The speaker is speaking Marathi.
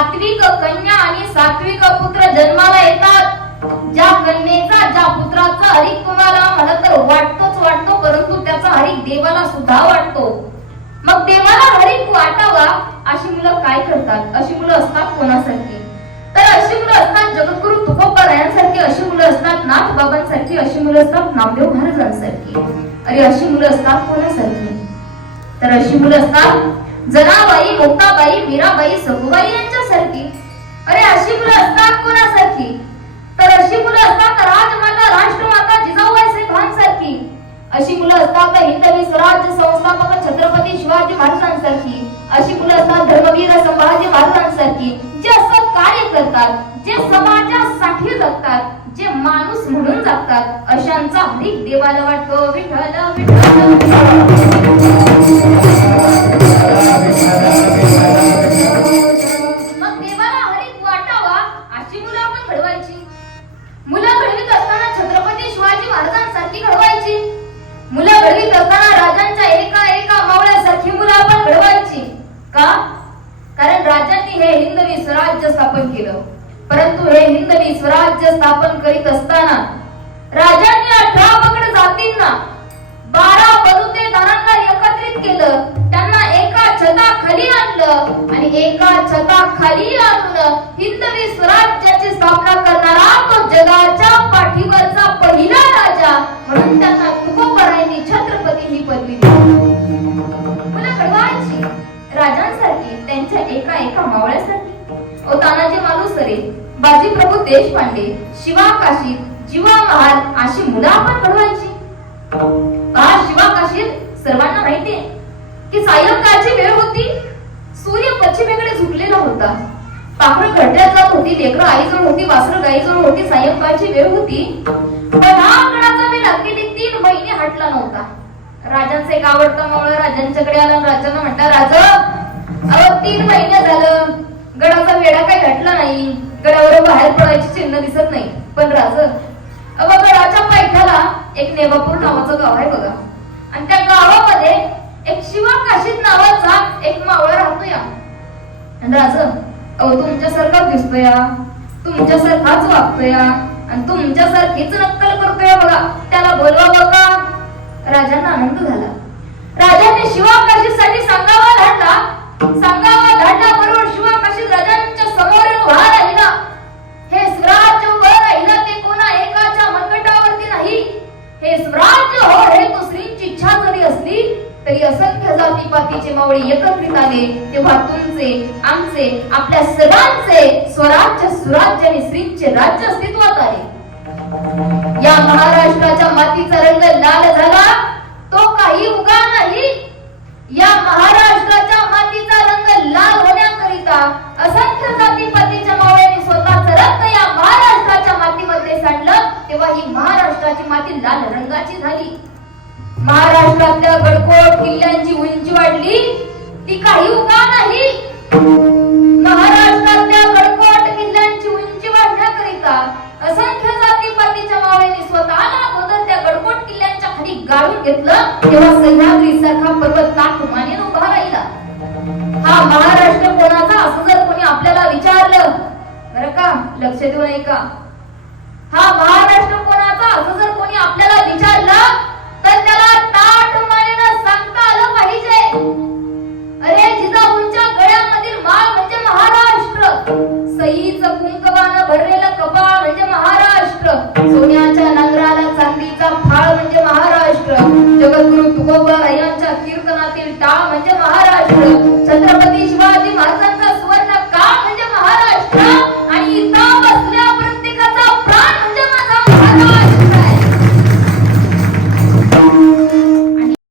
सात्विक कन्या आणि सात्विक पुत्र जन्माला येतात. ज्या कन्येचा ज्या पुत्राचा हरिक तुम्हाला मला तर वाटतोच वाटतो परंतु त्याचा हरिक देवाला सुद्धा वाटतो. मग देवाला हरिक वाटावा अशी मुलं काय करतात? अशी मुलं असतात कोणासारखी? तर अशी मुलं असतात जगद्गुरु तुकोबारायांसारखी अशी मुलं असतात नाथ बाबांसारखी अशी मुलं असतात नामदेव महाराजांसारखी. अरे अशी मुलं असतात कोणासारखी? तर अशी मुलं असतात जनाबाई मोक्ताबाई मीराबाई सगुबाई कोणासारखी? अरे अशी मुलं असतात कोणासारखी? तर अशी मुलं असतात राजमाता राष्ट्रमाता जिजाऊबाई साहेबांसारखी अशी मुलं असतात हिंदवी स्वराज्य संस्थापक छत्रपती शिवाजी महाराजांसारखी. अशी मुलं असतात धर्मवीर संभाजी महाराजांसारखी. जे असं कार्य करतात जे समाजासाठी जगतात जे माणूस म्हणून जगतात अशांचा हरिक देवाला वाटतो. विठ्ठल विठ्ठल. स्थापन केलं. परंतु हे हिंदवी स्वराज्य स्थापन करीत असताना राजांनी अठरा पकड जातींना बारा बलुतेदारांना एकत्रित केलं. त्यांना एका छताखाली आणलं आणि एका छताखाली आणून हिंदवी स्वराज्याची स्थापना बाजीप्रभू देशपांडे शिवा काशीद जीवा महाल अशी मुलं आपण घडवायची. आज शिवा सर्वांना माहितीये? की सायंकाळची वेळ होती सूर्य पश्चिमेकडे झुकलेला होता. पाखरं घरट्यात जात होती लेकरं आईजवळ होती वासरं गाईजवळ होती सायंकाळची वेळ होती. पण हा गडाचा वेळ अगदी तीन महिने हटला नव्हता. राजांचा एक आवडता मावळा राजांच्याकडे आला राजांना म्हणता राजा अहो तीन महिने झालं. गडाचा वेडा काही घटला नाही. गडावर बाहेर पडायचे चिन्ह दिसत नाही. पण राज अहो गडाच्या पायथ्याला एक नेवापूर नावाचं गाव आहे बघा. आणि त्या गावामध्ये एक शिवा काशीद नावाचा एक मावळा राहतो या. आणि राज अहो तुमच्यासारखाच दिसतोय तुमच्यासारखाच वागतोय आणि तुमच्यासारखीच नक्कल करतोय बघा. त्याला बोलवा बघा. राजांना आनंद झाला. राजाने शिवा काशीसाठी पातीचे एकत्रित आले तेव्हा तुमचे आमचे आपल्या सर्वांचे स्वराज्य सुराज्य आणि श्रींचे राज्य अस्तित्वात आले या महाराष्ट्राच्या मातीचा रंग लाल झाला तो काही उगा नाही. या महाराष्ट्राच्या मातीचा रंग लाल होण्याकरिता असंख्य जातीपातीच्या मावळ्यांनी स्वतःच रक्त या महाराष्ट्राच्या मातीमध्ये सांडलं तेव्हा ही महाराष्ट्राची माती लाल रंगाची झाली. महाराष्ट्रातल्या गडकोट किल्ल्यांची उंची वाढली ती काही उगा नाही. महाराष्ट्रातल्या गडकोट किल्ल्यांची उंची वाढण्याकरिता असंख्य जातीपातीच्या मावळ्यांनी स्वतःला अगोदर त्या गडकोट किल्ल्यांच्या खाली गाळून घेतलं तेव्हा सह्याद्री सारखा पर्वत लाख उभा राहिला. हा महाराष्ट्र कोणाचा? असं जर कोणी आपल्याला विचारलं. बरं का? लक्ष देऊन ऐका फाळ तुकोबा यांच्या कीर्तनातील टाळ म्हणजे महाराज